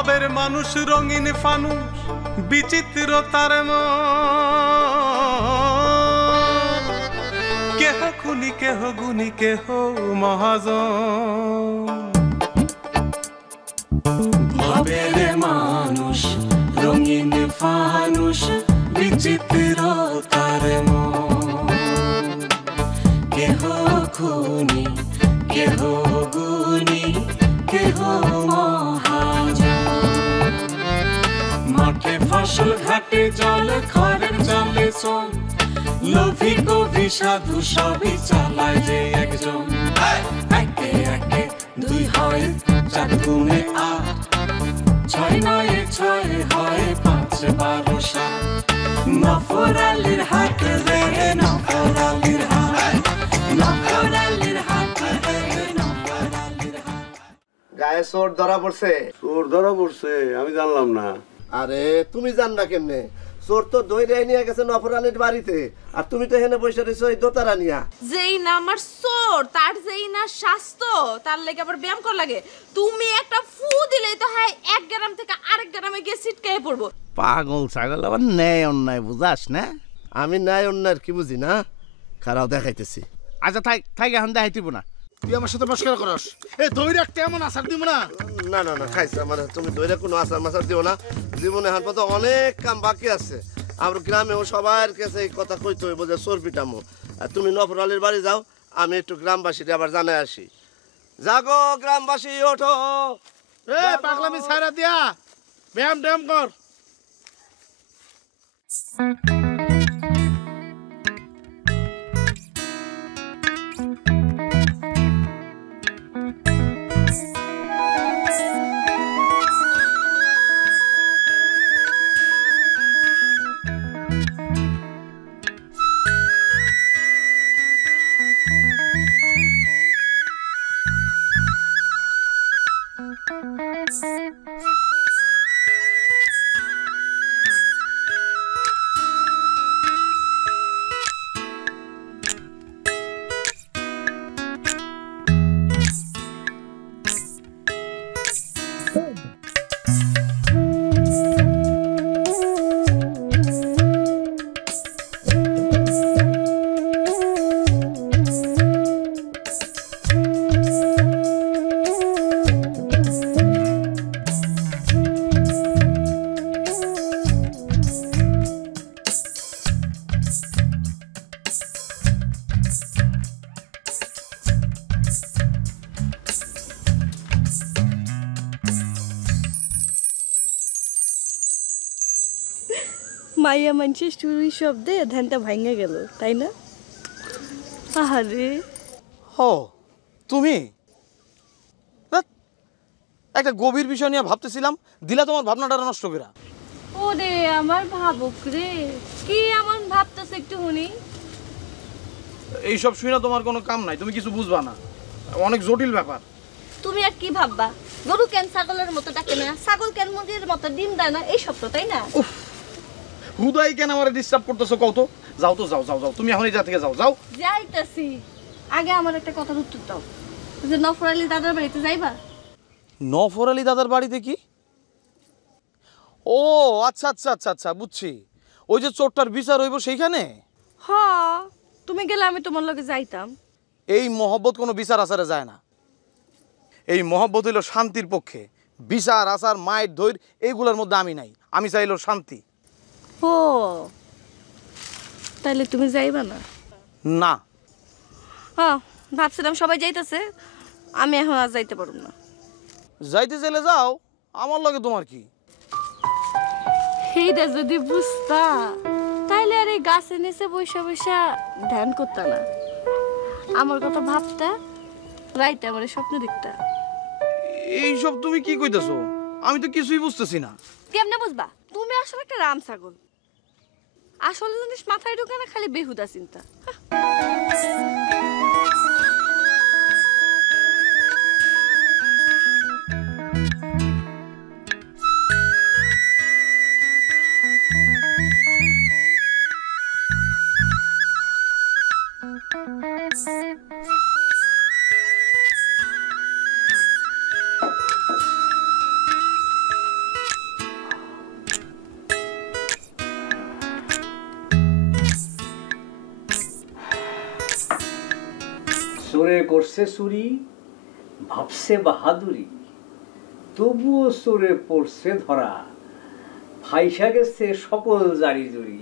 ভবের মানুষ রঙিন ফানুষ বিচিত্র তার কেহ খুনি কেহ গুণী কেহ মহাজন ভবের মানুষ রঙিন ফানুষ বিচিত্র তার কেহ খুনি কেহ গুণী কেহ মহাজন মাঠে ফসল ঘাটে জল খড়ের জলে চল লোভী কবি সাধু সবই চালায় যে একজন একে একে দুই হয় চার গুণে আট ছয় নয় ছয় হয় 5 12 7 নফর আলীর হাত রে নফর আলীর হাত নফর আলীর হাত রে নফর আলীর হাত গায়ে চোর ধরা পড়ছে। চোর ধরা পড়ছে? আমি জানলাম না। আরে তুমি জান না কেমনে? চোর তো দইরে নিয়ে গেছে নফর আলীর বাড়িতে, আর তুমি তো হেনে বসে রইছো এই দোতারা নিয়া। যেই না আমার চোর তার যেই না স্বাস্থ্য তার লাগে আবার ব্যায়াম করা লাগে। তুমি একটা ফু দিলেই তো হ্যাঁ এক গ্রাম থেকে আরেক গ্রামে গিয়ে ছিটকায়ে পড়বো। পাগল ছাগল আবার ন্যায় অন্যায় বুঝাস না? আমি ন্যায় অন্যায় কি বুঝি না, খারাপ দেখাইতেছি। আচ্ছা থাক এখন দেখাইতিব না। তুই আমার সাথে মস্করা করস? এ দই রাখতে এমন আসার দিব না। না না না খাইছে আমার, তুমি দইরে কোনো আচার মাচার দিও না। জীবনে হাত পথে অনেক কাম বাকি আছে। আমার গ্রামেও সবার কাছে এই কথা কইতে হইব যে চোর পিটামো। আর তুমি নফর আলীর বাড়ি যাও, আমি একটু গ্রামবাসীটা আবার জানাই আসি। জাগো গ্রামবাসী ওঠো। এ পাগলামি ছাইরা দিয়া ব্যায়াম ট্যায়াম কর। মাইয়া মানুষের চুরি শব্দে ধ্যানটা ভাঙে গেল, তাই না? আহারে ও তুমি একটা গভীর বিষয় নিয়ে ভাবতেছিলাম, দিলা তোমার ভাবনাটা নষ্ট করে। ওরে আমার ভাবুক রে, কি এমন ভাবতেছ একটু শুনি। এইসব শুনে তোমার কোনো কাম নাই, তুমি কিছু বুঝবা না, অনেক জটিল ব্যাপার। তুমি আর কি ভাববা? গরু কেন ছাগলের মতো ডাকে না, ছাগল কেন মুরগির মতো ডিম দেয় না, এইসব তো, তাই না? হুদাই কেন আমারে ডিস্টার্ব করতেছো কও তো? যাও তো যাও যাও যাও, তুমি এখন এই জায়গা থেকে যাও যাও। যাইতাছি, আগে আমার একটা কথার উত্তর দাও, যে নফর আলী দাদার বাড়িতে যাইবা? নফর আলী দাদার বাড়িতে কি? ও আচ্ছা আচ্ছা আচ্ছা আচ্ছা বুঝছি, ওই যে চোরটার বিচার হইব সেইখানে। হ, তুমি গেলে আমি তোমার লগে যাইতাম। এই মহব্বত কোনো বিচার আচারে যায় না। এই মহব্বত হইল শান্তির পক্ষে। বিচার আচার মায়ের ধৈর এইগুলোর মধ্যে আমি নাই, আমি চাইল শান্তি। ও তাইলে তুমি যাইবা না? না। হ্যাঁ ভাবছিলাম সবাই যাইতেছে, আমি এখন আর যাইতে পারব না। যাইতে চাইলে যাও, আমার লগে তোমার কি? এইটা যদি বুঝতা তাইলে আর এই গাছের নিচে বৈশা বৈশা ধ্যান করতা না, আমার কথা ভাবতা, রাইতে আমার স্বপ্ন দেখতা। এইসব তুমি কি কইতেছো? আমি তো কিছুই বুঝতেছি না। কেমনে বুঝবা? তুমি আসলে একটা রাম ছাগল, আসলে জিনিস মাথায় ঢুকে না, খালি বেহুদা চিন্তা। সোরে করছে চুরি, ভাবছে বাহাদুরি, তবুও সোরে পড়ছে ধরা, ফাইসা গেছে সকল জারি জুরি।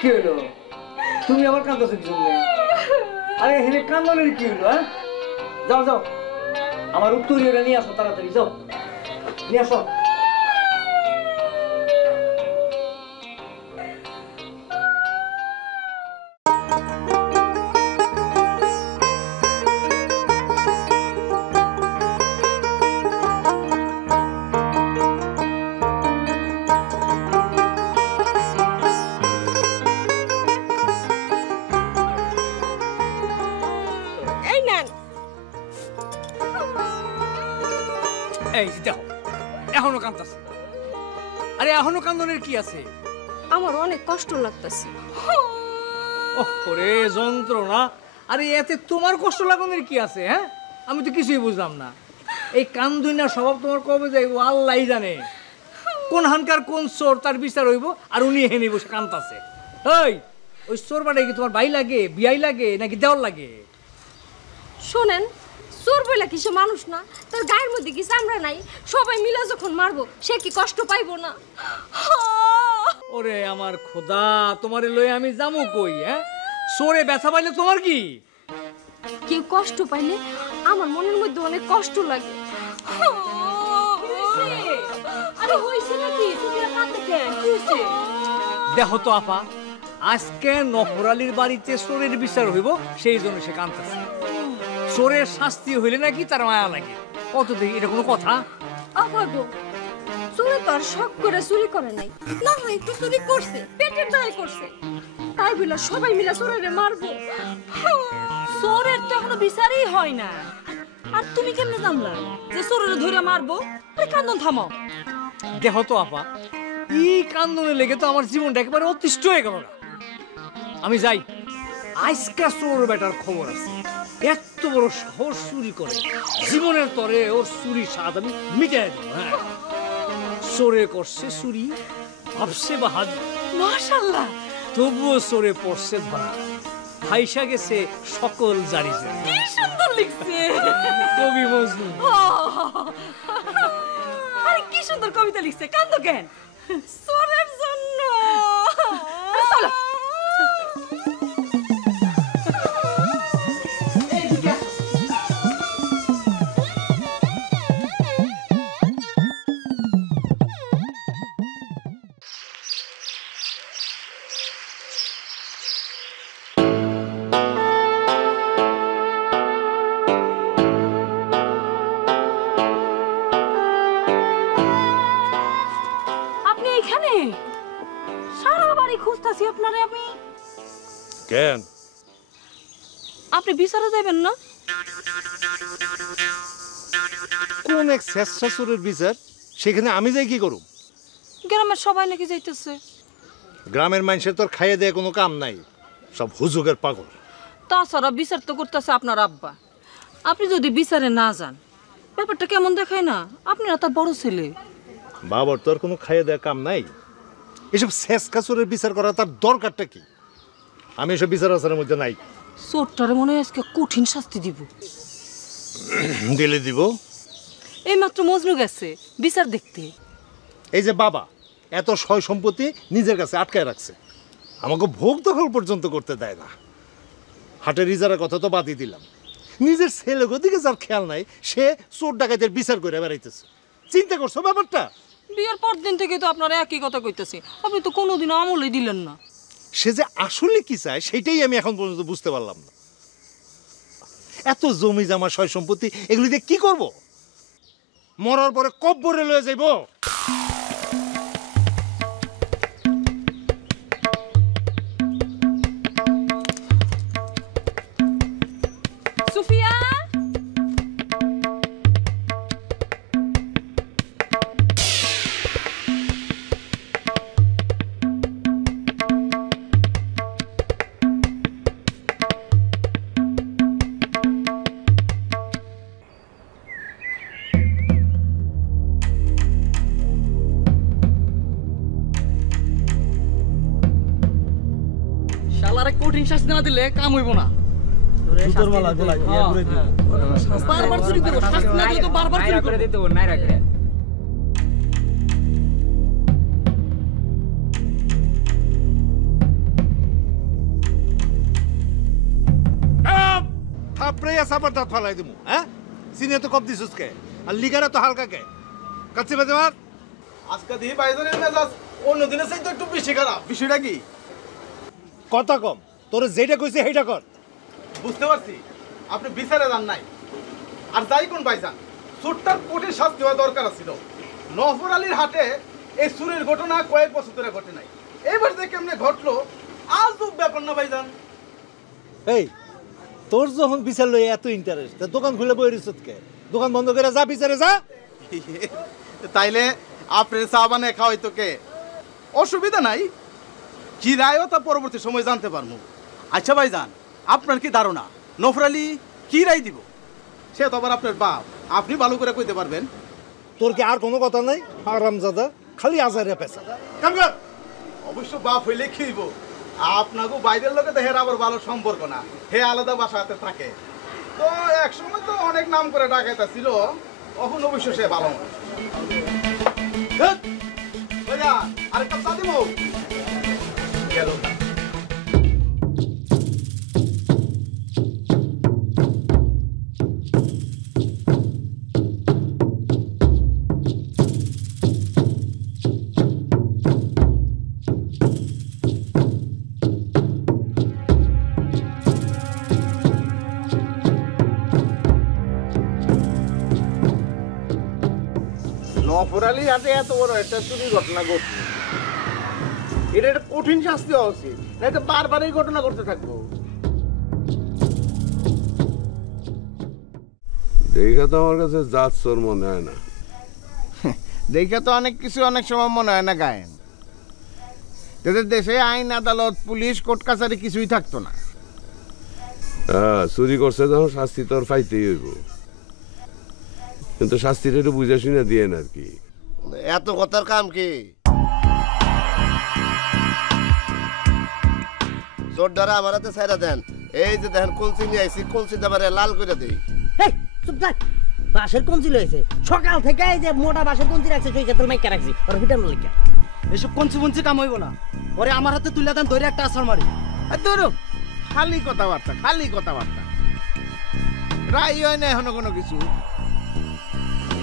কি হলো, তুমি আবার কাঁদছো কি জন্য? আরে এখানে কান্দনের কি হলো? হ্যাঁ, যাও যাও, আমার উত্তরীয়টা নিয়ে আসো, তাড়াতাড়ি যাও নিয়ে আসো। এই দেখো, এখনো কাঁদতাছে। আরে এখনো কান্দনের কি আছে? আমার অনেক কষ্ট লাগতেছে। ওরে যন্ত্রণা! আরে এতে তোমার কষ্ট লাগানোর কি আছে? হ্যাঁ, আমি তো কিছুই বুঝলাম না। এই কান্দুইনা স্বভাব তোমার কবে যাইব আল্লাহই জানে। কোন হানকার কোন চোর তার বিচার হইব, আর উনি এনে বসে কান্দতাছে। এই, ওই চোর বাটাই কি তোমার ভাই লাগে, বিয়াই লাগে, নাকি দেওয়ার লাগে? শোনেন, চোর বইলা কি সে মানুষ না? তার গায়ের মধ্যে কি চামড়া নাই? সবাই মিলে যখন মারবো সে কি কষ্ট পাইবো না? ওরে আমার খোদা, তোমারে লই আমি যামু কই? হ্যাঁ, চোরে ব্যথা পাইলে তোমার কি? কেউ কষ্ট পাইলে আমার মনের মধ্যে অনেক কষ্ট লাগে। আরে হইছে নাকি? তুমি কাঁদতে কেন? কি হইছে? দেখো তো আপা, আজকে নফরালির বাড়িতে চোরের বিচার হইব, সেই জন্য সে কাঁদতেছে। চোরের শাস্তি হইলে নাকি তার মায়া লাগে। কত দেখি, এটা কোনো কথা? আবাগো, চোরে তো আর শখ করে চুরি করে নাই, না হয় একটু চুরি করছে, পেটের দায় করছে, তাই বলে সবাই মিলে চোরেরে মারবো? চোরের তো এখনো বিচারই হয় না, আর তুমি কেমনে জানলা যে চোরের ধরে মারবো? কান্দন থামাও। দেখো তো আপা, এই কান্দনে লেগে তো আমার জীবনটা একেবারে অতিষ্ঠ হয়ে গেল না। আমি যাই, আজকা চোর বেটার খবর আছে। এত বড় সাহস চুরি করে, জীবনের তরে ওর চুরি স্বাদ আমি মিটাই দেবো। হ্যাঁ, চোরে করছে চুরি, ভাবছে বাহাদুর, মাশাআল্লাহ, তবুও চোরে পড়ছে ধরা, ফাইসা গেছে সকল জারি জারি। কি সুন্দর লিখছে কবি মজনু। আরে কি সুন্দর কবিতা লিখছে, কান্দো কেন? চোরের জন্য। চলো। সারা বাড়ি খুঁজতাছি আপনারে আমি। কেন? আপনি বিচারে যাবেন না? কোন এক শেষরা চোরের বিচার? সেখানে আমি যাই কি করব? গ্রামের সবাই নাকি যাইতেছে। গ্রামের মানুষের তো আর খাইয়ে দেয় কোনো কাম নাই, সব হুজুগের পাগল। তাছাড়া বিচার তো করতেছে আপনার আব্বা। আপনি যদি বিচারে না যান, ব্যাপারটা কেমন দেখায় না? আপনি না তার বড় ছেলে। বাবার তো আর কোনো খাইয়ে দেয় কাম নাই। এসব শেষকা চোরের বিচার করা তার দরকারটা কি? আমি এসব বিচার আচারের মধ্যে নাই। চোরটারে মনে হয় আজকে কঠিন শাস্তি দিব। দিলে দিব। এই মাত্র মজনু গেছে বিচার দেখতে। এই যে বাবা এত সয় সম্পত্তি নিজের কাছে আটকায় রাখছে, আমাকে ভোগ দখল পর্যন্ত করতে দেয় না। হাটের ইজারার কথা তো বাদই দিলাম, নিজের ছেলের দিকে যার খেয়াল নাই সে চোর ডাকাতের বিচার করে বেড়াইতেছে। চিন্তা করছো ব্যাপারটা? বিয়ের পর দিন থেকে তো আপনারা একই কথা কইতেছি, আপনি তো কোনোদিনও আমলই দিলেন না। সে যে আসলে কি চায় সেটাই আমি এখন পর্যন্ত বুঝতে পারলাম না। এত জমি জামা সয় সম্পত্তি এগুলি দিয়ে কি করব? মরার পরে কব্বরে লয়ে যাইব? সুফিয়া, কঠিন শাস্তি না দিলে কাম হইব না। জুতোর মালা গলায় ইয়া করে দিও। বারবার চুরি করো, শাস্তি না দিলে তো বারবার চুরি করে দিতে হবে, নাই রাখে। থাপড়ে সাপার দাঁত ফালাই দিমু। হ্যাঁ, সিনে তো কম দিছিস কে, আর লিগারে তো হালকা কে। কাচ্চি বাজে মার। আজকে দিয়ে বাইজানের মেজাজ অন্য দিনের চাইতে তো একটু বেশি খারাপ। বিষয়টা কি? কথা কম, তোর যেটা কইছে সেইটা কর। বুঝতে পারছি আপনি বিচারে যান নাই। আর যাই কোন ভাইজান, চোরটার কঠিন শাস্তি হওয়া দরকার ছিল। নফর আলীর হাটে এই চুরির ঘটনা কয়েক বছর ধরে ঘটে নাই, এবার যে কেমনে ঘটলো আজব ব্যাপার না ভাইজান? এই তোর যখন বিচার লই এত ইন্টারেস্ট, দোকান খুলে বই রিসত কে? দোকান বন্ধ করে যা, বিচারে যা। তাইলে আপনার চা বানিয়ে খাওয়াই তোকে, অসুবিধা নাই। কি রায়ও তা পরবর্তী সময় জানতে পারবো। আচ্ছা ভাইজান, আপনার কি ধারণা নফর আলী কি রায় দিব? সে তো আবার আপনার বাপ, আপনি ভালো করে কইতে পারবেন। তোর কি আর কোনো কথা নাই? হারামজাদা, খালি আজারে পেশা কাম কর। অবশ্য বাপ হইলে কি হইব, আপনাকে বাইরের লোকে তো হের আবার ভালো সম্পর্ক না, হে আলাদা বাসাতে থাকে। তো এক সময় তো অনেক নাম করে ডাকাইতা ছিল, এখন অবশ্য সে ভালো মানুষ। আরেকটা চা দিব গেল। নফর আলী হাতে এত বড় একটা চুরি ঘটনা ঘটছে, এটা একটা কঠিন শাস্তি হওয়া উচিত, নাই তো বারবার এই ঘটনা ঘটতে থাকবো। দেখা তো আমার কাছে জাত চোর মনে হয় না। দেখে তো অনেক কিছু অনেক সময় মনে হয় না গায়েন। তাদের দেশে আইন আদালত পুলিশ কোর্ট কাছারি কিছুই থাকতো না। হ্যাঁ, চুরি করছে যখন শাস্তি তোর পাইতেই হইব, কিন্তু শাস্তিটা একটু বুঝে শুনে দিয়ে আর কি। এত কথার কাম কি? চোর দ্বারা আমার হাতে ছাইরা দেন। এই যে দেখেন কলসি নিয়ে আইছি, কলসি দাবারে লাল করে দেই। এই চুপ থাক, বাঁশের কঞ্চি লইছে সকাল থেকে, এই যে মোটা বাঁশের কঞ্চি রাখছে সেই ক্ষেত্রে মাইকা রাখছি, ওর ভিটার লিখা। এসব কঞ্চি বঞ্চি কাম হইব না, ওরে আমার হাতে তুলে দেন, ধরে একটা আছাড় মারি। খালি কথাবার্তা, খালি কথাবার্তা, রাই হয় না এখনো কোনো কিছু।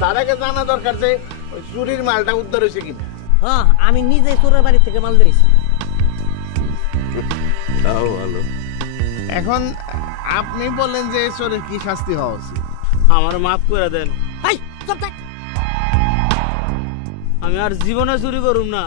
তার আগে জানা দরকার যে ওই চুরির মালটা উদ্ধার হয়েছে কিনা। হ্যাঁ, আমি নিজে চোরের বাড়ি থেকে মাল ধরেছি। তাও ভালো। এখন আপনি বলেন যে চোরের কি শাস্তি হওয়া উচিত? আমার মাফ করে দেন। এই চুপ থাক, আমি আর জীবনে চুরি করুম না,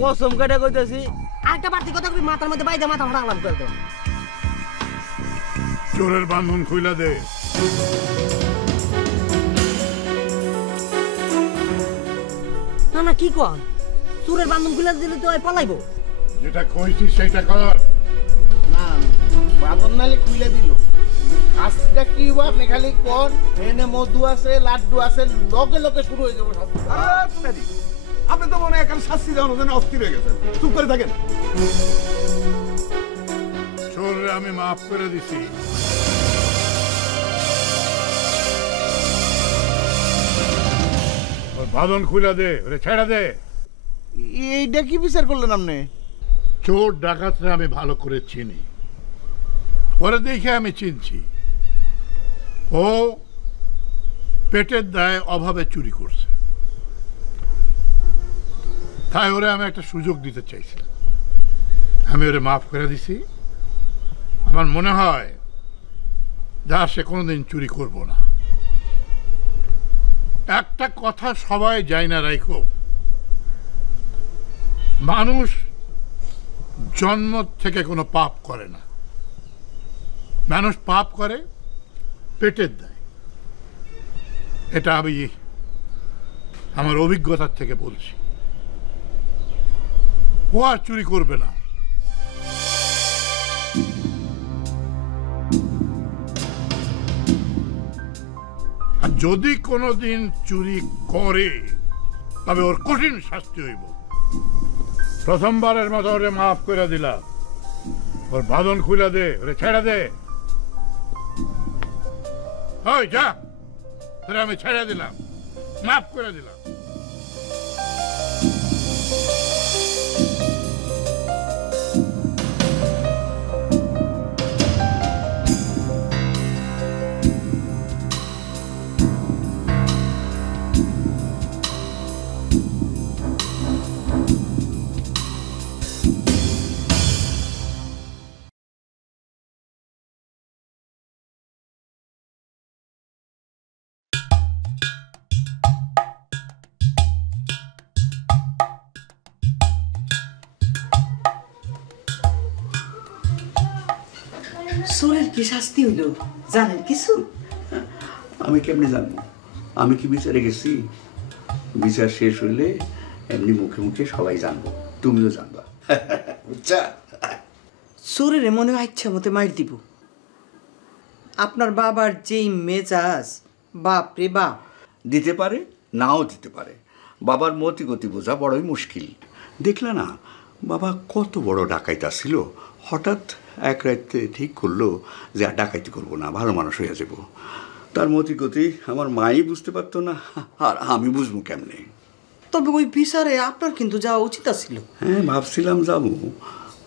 কসম কেটে কইতেছি। আরেকটা বাড়তি কথা কবি, মাথার মধ্যে বাইদে মাথা ফাটা আলাম করে দেব। চোরের বান্ধন খুইলা দে। না না, কি কন? চোরের বান্ধন খুলে দিলে তো পলাইবো। যেটা কইছিস সেটা কর। না, বাঁধন নালে খুলে দিল, শাস্তিটা কি হবো আপনি খালি কর। এনে মধু আছে, লাড্ডু আছে, লগে লগে শুরু হয়ে যাবো শাস্তি। আপনি তো মনে হয় এখন শাস্তি দেওয়ার জন্য অস্থির হয়ে গেছেন, চুপ করে থাকেন। চোররে আমি মাফ করে দিছি, বাঁধন খুলে দে, ওরে ছেড়া দে। এইটা কি বিচার করলেন আপনি? চোর ডাকাতরা আমি ভালো করে চিনি, ওরা দেখে আমি চিনছি। ও পেটের দায়ে অভাবে চুরি করছে, তাই ওরে আমি একটা সুযোগ দিতে চাইছিলাম। আমি ওরে মাফ করে দিছি। আমার মনে হয় যা সে কোনোদিন চুরি করব না। একটা কথা সবাই যায় না রাইখো, মানুষ জন্ম থেকে কোনো পাপ করে না, মানুষ পাপ করে পেটের দায়। এটা আমি আমার অভিজ্ঞতার থেকে বলছি। ও আর চুরি করবে না। আর যদি কোনোদিন চুরি করে তবে ওর কঠিন শাস্তি হইব। প্রথমবারের মতো ওরে মাফ করে দিলাম, ওর বাঁধন খুলে দে, ওরে ছেড়ে দে। ওই যা, তোরে আমি ছেড়ে দিলাম, মাফ করে দিলাম। চোরের কি শাস্তি হইল জানেন কিছু? আমি কেমনে জানবো? আমি কি বিচারে গেছি? বিচার শেষ হইলে এমনি মুখে মুখে সবাই জানবো, তুমিও জানবা। বুঝছা? চোরের মনে হয় ইচ্ছা মতো মার দিব। আপনার বাবার যেই মেজাজ, বাপ রে বাপ। দিতে পারে, নাও দিতে পারে। বাবার মতি গতি বোঝা বড়ই মুশকিল। দেখলা না বাবা কত বড় ডাকাইতা ছিল, হঠাৎ এক রাতে ঠিক করলো যে আর ডাকাইতি করবো না, ভালো মানুষ হয়ে যাব। তার মতি গতি আমার মাই বুঝতে পারতো না, আর আমি বুঝবো কেমনে? তবে ওই বিচারে আপনার কিন্তু যাওয়া উচিত ছিল। হ্যাঁ ভাবছিলাম যাবো,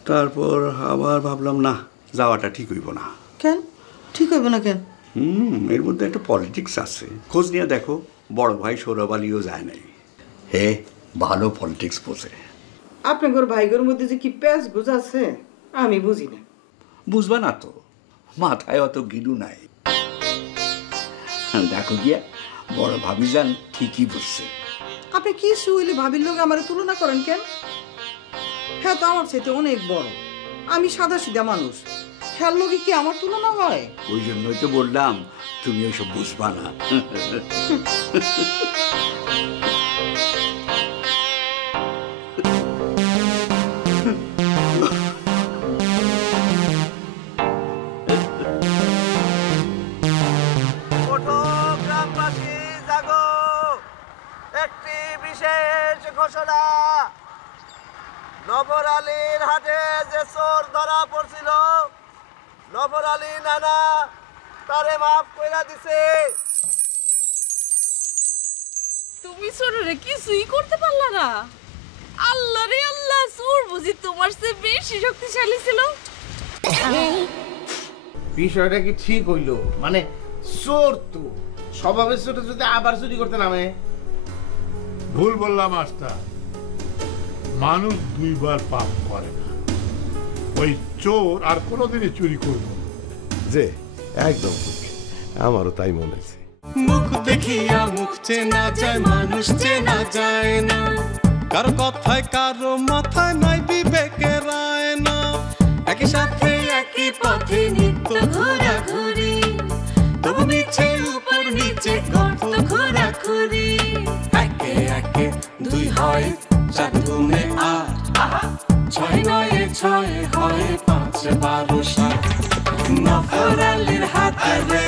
তারপর আবার ভাবলাম না, যাওয়াটা ঠিক হইব না। কেন ঠিক হইব না কেন? এর মধ্যে একটা পলিটিক্স আছে, খোঁজ নিয়ে দেখো। বড় ভাই সৌরভ আলীও যায় নাই। হে ভালো পলিটিক্স বোঝে। আপনার ভাইগোর মধ্যে যে কি প্যাঁচ গোজ আছে আমি বুঝি না। বুঝবা না তো, মাথায় অত গিলু নাই। দেখো গিয়া বড় ভাবি যান ঠিকই বুঝছে। আপনি কি শুইলে ভাবির লোক আমার তুলনা করেন কেন? হ্যাঁ তো আমার সাথে অনেক বড়, আমি সাদা সিধা মানুষ, হ্যাঁ লোকে কি আমার তুলনা হয়? ওই জন্যই তো বললাম তুমি ওইসব বুঝবা না। নফর আলীর হাটে যে চোর ধরা পড়ছিল, নফর আলী নানা তারে মাফ কইরা দিছে। তুমি চোরে কিছুই করতে পারলা না? আল্লাহ রে আল্লাহ, চোর বুঝি তোমার চেয়ে বেশি শক্তিশালী ছিল? বিষয়টা কি ঠিক হইলো? মানে চোর তো স্বভাবের চোরে যদি আবার চুরি করতে নামে? ভুল বললাম আস্তা, মানুষ দুইবার পাপ করে না। ওই চোর আর কোনোদিনই চুরি করব যে একদম আমারও তাই মনে হয়েছে। মুখ দেখিয়া মুখ চেনা যায়, মানুষ চেনা যায় না। কারো কথায় কারো মাথায় নাই বিবেকের আয়না। একই সাথে একই পথে নিত্য ঘোরাঘুরি, তবু নিচে উপর নিচে গর্ত ঘোরাঘুরি। একে একে দুই হয়, চার গুণে আট, ছয় নয়ে ছয় হয় ৫ ১২ ৭। নফর আলীর হাতে রে